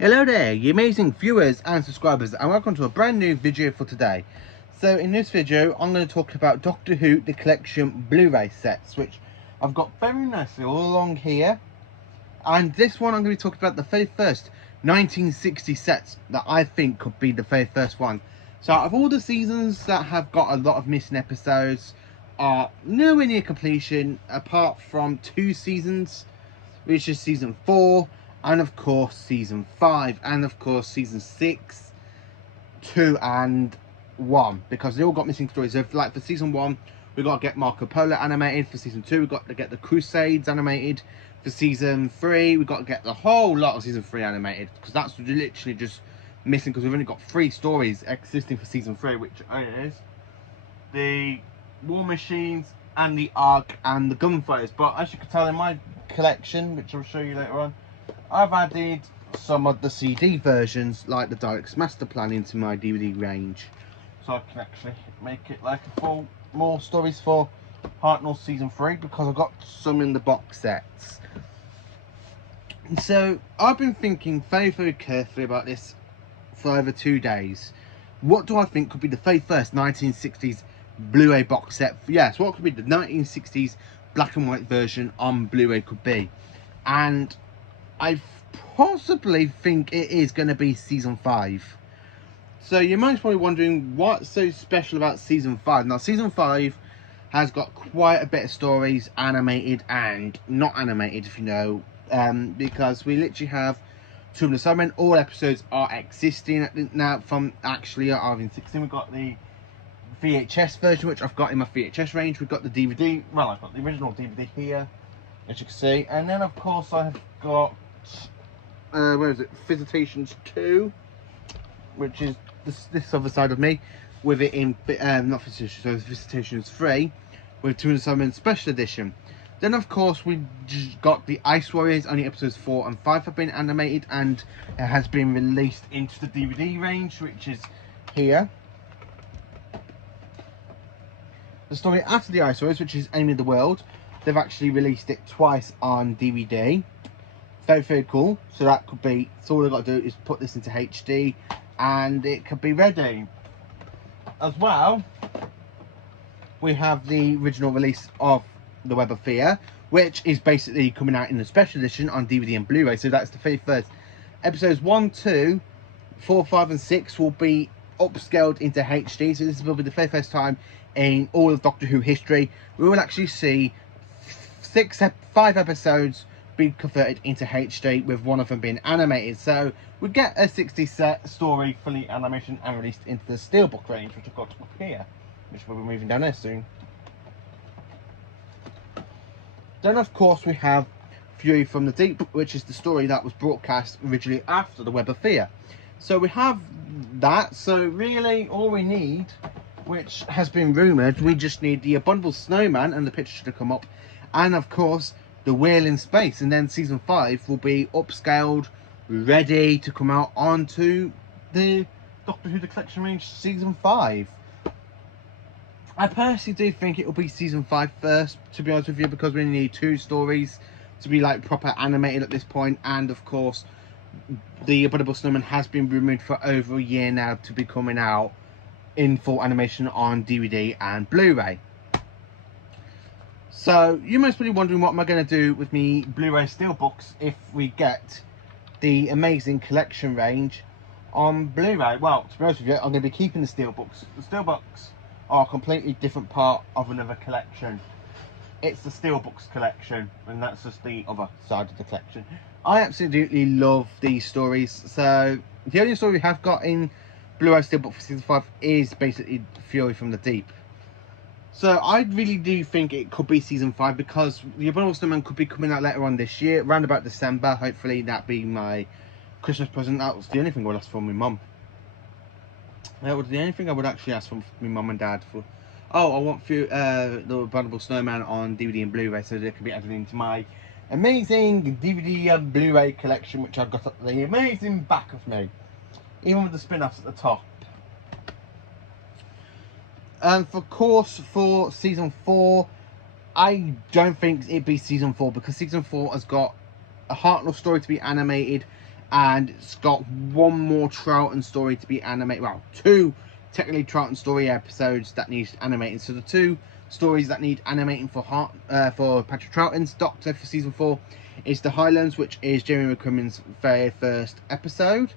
Hello there, you amazing viewers and subscribers, and welcome to a brand new video for today. So in this video, I'm going to talk about Doctor Who The Collection Blu-ray sets, which I've got very nicely all along here. And this one, I'm going to be talking about the very first 1960 sets that I think could be the very first one. So out of all the seasons that have got a lot of missing episodes, are nowhere near completion, apart from 2 seasons, which is season 4, and of course season 5, and of course season 6, 2 and 1, because they all got missing stories. So like for season 1, we got to get Marco Polo animated. For season 2, we got to get the Crusades animated. For season 3, we got to get the whole lot of season 3 animated, because that's literally just missing, because we've only got 3 stories existing for season 3, which is the War Machines and the Ark and the Gunfighters. But as you can tell in my collection, which I'll show you later on, I've added some of the CD versions, like the Director's Master Plan, into my DVD range, so I can actually make it like a full more stories for Hartnell season 3, because I've got some in the box sets. And so I've been thinking very carefully about this for over 2 days. What do I think could be the very first 1960s Blu-ray box set? Yes, what could be the 1960s black and white version on Blu-ray could be? And I possibly think it is going to be season 5. So you might be probably wondering what's so special about season 5. Now season 5 has got quite a bit of stories, animated and not animated, if you know, because we literally have Tomb of the Cybermen. All episodes are existing now from actually RV16. We've got the VHS version, which I've got in my VHS range. We've got the DVD, well, I've got the original DVD here, as you can see, and then of course I have got where is it, Visitations 2, which is this other side of me, with it in not Visitations, so Visitations 3 with Tomb of the Cybermen special edition. Then of course we just got the Ice Warriors. Only episodes 4 and 5 have been animated, and it has been released into the DVD range, which is here. The story after the Ice Warriors, which is Enemy of the World, they've actually released it twice on DVD. Very cool. So that could be, so all I've got to do is put this into HD and it could be ready. As well, we have the original release of The Web of Fear, which is basically coming out in a special edition on DVD and Blu-ray. So that's the very first. Episodes 1, 2, 4, 5 and 6 will be upscaled into HD. So this will be the very first time in all of Doctor Who history we will actually see 5 episodes be converted into HD, with one of them being animated. So we get a 60 set story fully animation and released into the Steelbook range, which I've got up here, which we'll be moving down there soon. Then of course we have Fury from the Deep, which is the story that was broadcast originally after The Web of Fear. So we have that. So really all we need, which has been rumoured, we just need the Abominable Snowman, and the picture to come up, and of course the Wheel in Space, and then season 5 will be upscaled, ready to come out onto the Doctor Who The Collection range season 5. I personally do think it will be season 5 first, to be honest with you, because we only need 2 stories to be like proper animated at this point. And of course the Abominable Snowman has been rumoured for over a year now to be coming out in full animation on DVD and Blu-ray. So you must be wondering, what am I going to do with me Blu-ray Steelbooks if we get the amazing collection range on Blu-ray? Well, to be honest with you, I'm going to be keeping the Steelbooks. The Steelbooks are a completely different part of another collection. It's the Steelbooks collection, and that's just the other side of the collection. I absolutely love these stories. So the only story we have got in Blu-ray Steelbook for season 5 is basically Fury from the Deep. So I really do think it could be season 5, because the Abominable Snowman could be coming out later on this year, around about December. Hopefully that be my Christmas present. That was the only thing I would ask for my mum. That was the only thing I would actually ask from my mum and dad for. Oh, I want the Abominable Snowman on DVD and Blu-ray, so they can be added into my amazing DVD and Blu-ray collection, which I've got at the amazing back of me, even with the spin-offs at the top. And for course, for season 4, I don't think it'd be season 4, because season 4 has got a Hartnell story to be animated and it's got one more Troughton story to be animated. Well, two technically Troughton story episodes that need animating. So the two stories that need animating for Patrick Troughton's Doctor for season 4 is The Highlands, which is Jamie McCrimmon's very first episode.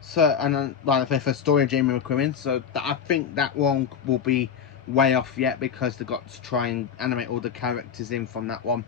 So, and like the very first story of Jamie McCrimmon. So I think that one will be way off yet, because they've got to try and animate all the characters in from that one.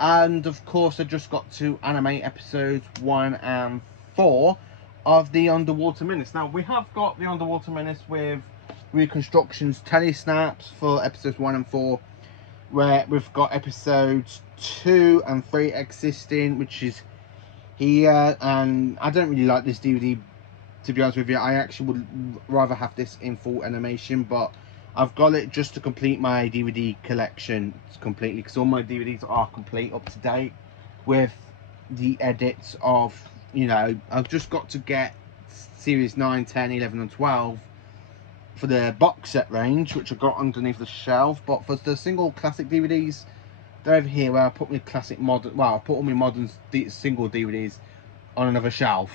And of course, I just got to animate episodes 1 and 4 of The Underwater Menace. Now, we have got The Underwater Menace with reconstructions, telesnaps for episodes 1 and 4, where we've got episodes 2 and 3 existing, which is here. And I don't really like this DVD, to be honest with you. I actually would rather have this in full animation, but I've got it just to complete my DVD collection completely, because all my DVDs are complete, up to date, with the edits of, you know, I've just got to get series 9, 10, 11 and 12 for the box set range, which I've got underneath the shelf. But for the single classic DVDs, they're over here, where I put my classic modern, well, I put all my modern single DVDs on another shelf.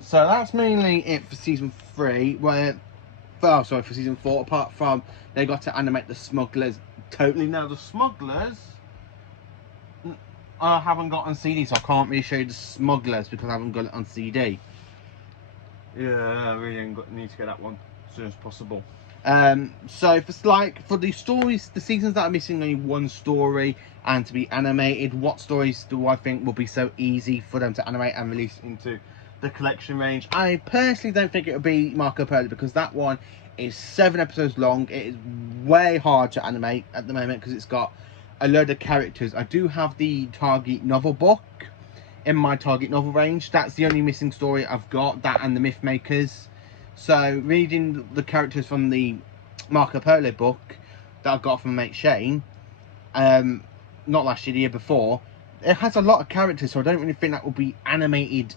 So that's mainly it for season 3, where, oh sorry, for season 4, apart from they got to animate the Smugglers totally. Now the Smugglers, I haven't got on CD, so I can't really show you the Smugglers because I haven't got it on CD. Yeah, I really need to get that one as soon as possible. So for the stories, the seasons that are missing only one story and to be animated, what stories do I think will be so easy for them to animate and release into the collection range? I personally don't think it will be Marco Polo, because that one is 7 episodes long. It is way hard to animate at the moment because it's got a load of characters. I do have the Target novel book in my Target novel range. That's the only missing story I've got, that and the Myth Makers. So reading the characters from the Marco Polo book that I've got from mate Shane, not last year, the year before, it has a lot of characters, so I don't really think that will be animated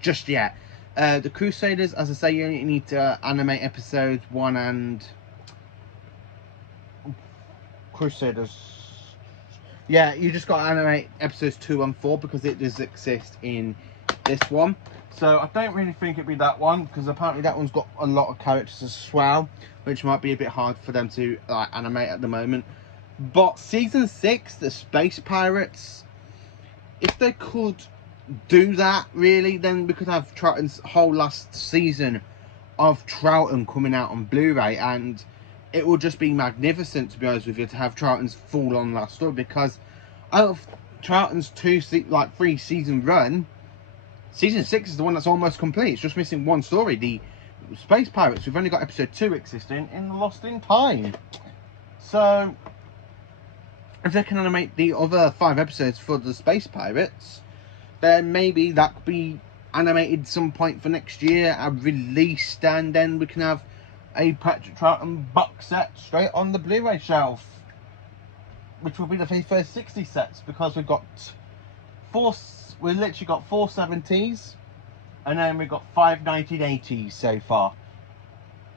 just yet. The Crusaders, as I say, you only need to animate episodes 1 and Crusaders. Yeah, you just got to animate episodes 2 and 4 because it does exist in this one. So I don't really think it'd be that one, because apparently that one's got a lot of characters as well, which might be a bit hard for them to animate at the moment. But season 6, the Space Pirates, if they could do that, really, then we could have Troughton's whole last season of Troughton coming out on Blu-ray, and it will just be magnificent, to be honest with you, to have Troughton's full-on last story. Because out of Troughton's 3 season run, season 6 is the one that's almost complete. It's just missing one story, the Space Pirates. We've only got episode 2 existing in the Lost in Time. So if they can animate the other 5 episodes for the Space Pirates, then maybe that could be animated some point for next year, a release, and then we can have a Patrick Troughton box set straight on the Blu-ray shelf, which will be the first 60 sets, because we've literally got 4 70s, and then we've got 5 1980s so far.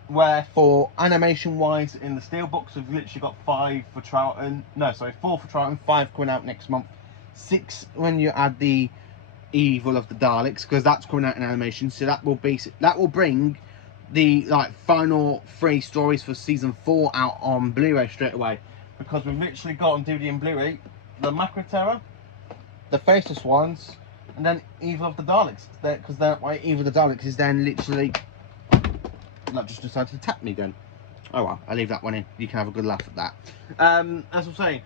Where for animation wise, in the steelbooks, we've literally got 5 for Troughton. No, sorry, 4 for Troughton, 5 coming out next month. 6 when you add the Evil of the Daleks, because that's coming out in animation. So that will bring the final 3 stories for season 4 out on Blu-ray straight away, because we've literally got on DVD and Blu-ray the Macro Terror, the Faceless Ones, and then Evil of the Daleks. Because Evil of the Daleks is then literally not just decided to attack me then. Oh well, I'll leave that one in. You can have a good laugh at that. As I'm saying,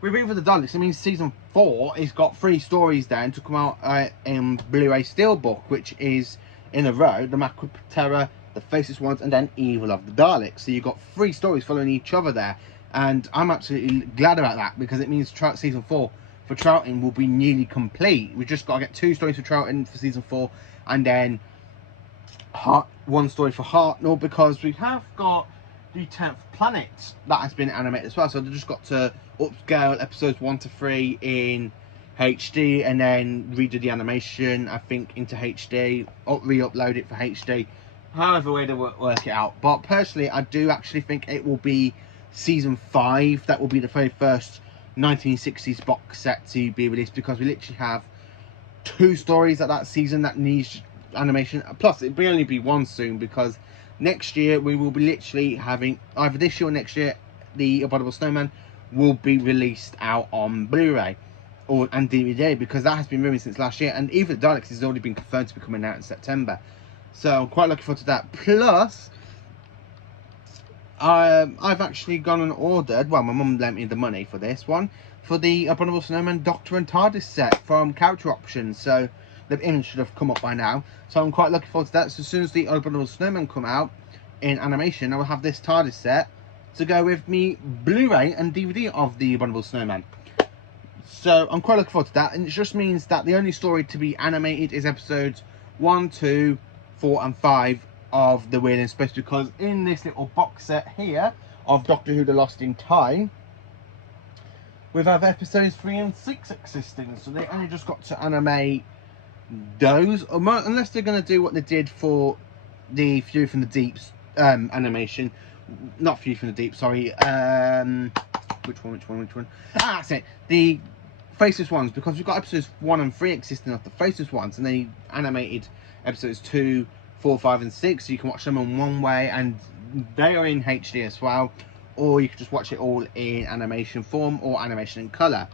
with Evil of the Daleks, it means season 4 has got 3 stories then to come out in Blu-ray Steelbook, which is in a row: the Macro Terror, the Faceless Ones, and then Evil of the Daleks. So you've got 3 stories following each other there, and I'm absolutely glad about that, because it means season 4 for Troughton will be nearly complete. We've just got to get 2 stories for Troughton for season 4, and then 1 story for Hartnell, because we have got the 10th Planet that has been animated as well. So they've just got to upscale episodes 1 to 3 in HD, and then redo the animation, I think, into HD, re-upload it for HD, however way they work it out. But personally, I do actually think it will be season 5 that will be the very first 1960s box set to be released, because we literally have 2 stories at that season that needs animation. Plus it'll only be 1 soon, because next year we will be literally having, either this year or next year, the Abominable Snowman will be released out on Blu-ray and DVD, because that has been rumored since last year, and even the Daleks has already been confirmed to be coming out in September. So I'm quite looking forward to that. Plus I've actually gone and ordered, well, my mum lent me the money for this one, for the Abominable Snowman Doctor and TARDIS set from Character Options. So the image should have come up by now, so I'm quite looking forward to that. So as soon as the Abominable Snowman come out in animation, I will have this TARDIS set to go with me Blu-ray and DVD of the Abominable Snowman. So I'm quite looking forward to that, and it just means that the only story to be animated is episodes 1, 2, 4 and 5 of the Weird in Space, because in this little box set here of Doctor Who: The Lost in Time, we have episodes 3 and 6 existing, so they only just got to animate those, unless they're going to do what they did for the Fury from the Deep's animation. Not Fury from the Deep, sorry, which one? That's it, the Faceless Ones, because we've got episodes 1 and 3 existing of the Faceless Ones, and they animated episodes 2, 4, 5 and 6, so you can watch them in one way, and they are in HD as well, or you can just watch it all in animation form or animation in colour.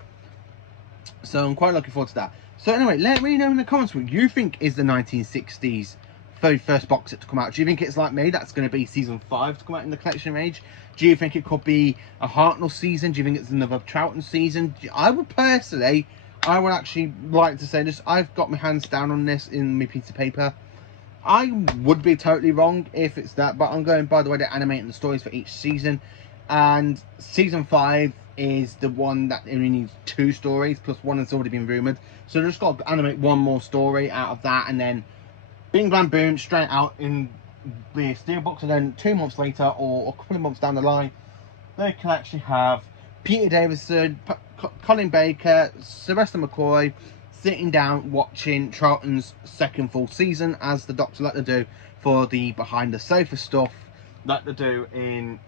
So I'm quite looking forward to that. So anyway, let me know in the comments what you think is the 1960s very first box set to come out. Do you think it's like me, that's going to be season 5 to come out in the collection range? Do you think it could be a Hartnell season? Do you think it's another Troughton season? I would personally, I would actually like to say this, I've got my hands down on this in my piece of paper. I would be totally wrong if it's that, but I'm going by the way they're animating the stories for each season, and season 5 is the one that only needs 2 stories, plus 1 has already been rumoured, so they've just got to animate 1 more story out of that, and then bing blam boom, straight out in the steelbook, and then 2 months later, or a couple of months down the line, they can actually have Peter Davison, Colin Baker, Sylvester McCoy sitting down watching Troughton's second full season, as the Doctor like to do for the behind the sofa stuff like to do in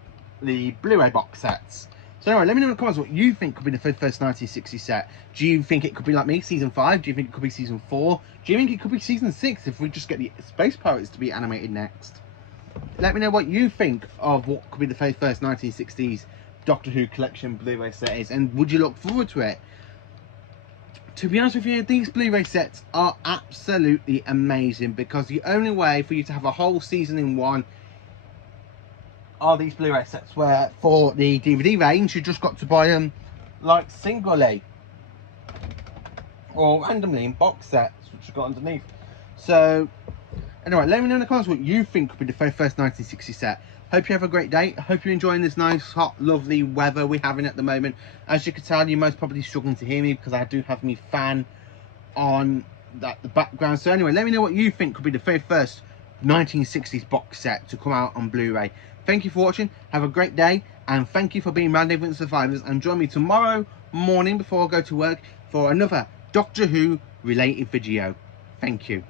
the Blu-ray box sets. So anyway, let me know in the comments what you think could be the first 1960 set. Do you think it could be like me, season 5? Do you think it could be season 4? Do you think it could be season 6 if we just get the Space Pirates to be animated next? Let me know what you think of what could be the first 1960s Doctor Who collection Blu-ray set is, and would you look forward to it? To be honest with you, these Blu-ray sets are absolutely amazing, because the only way for you to have a whole season in one are these Blu-ray sets, where for the DVD range you just got to buy them like singly or randomly in box sets, which you've got underneath. So anyway, let me know in the comments what you think could be the first 1960 set. Hope you have a great day. I hope you're enjoying this nice, hot, lovely weather we're having at the moment. As you can tell, you're most probably struggling to hear me, because I do have my fan on the background. So anyway, let me know what you think could be the very first 1960s box set to come out on Blu-ray. Thank you for watching. Have a great day, and thank you for being Random Survivors. And join me tomorrow morning before I go to work for another Doctor Who related video. Thank you.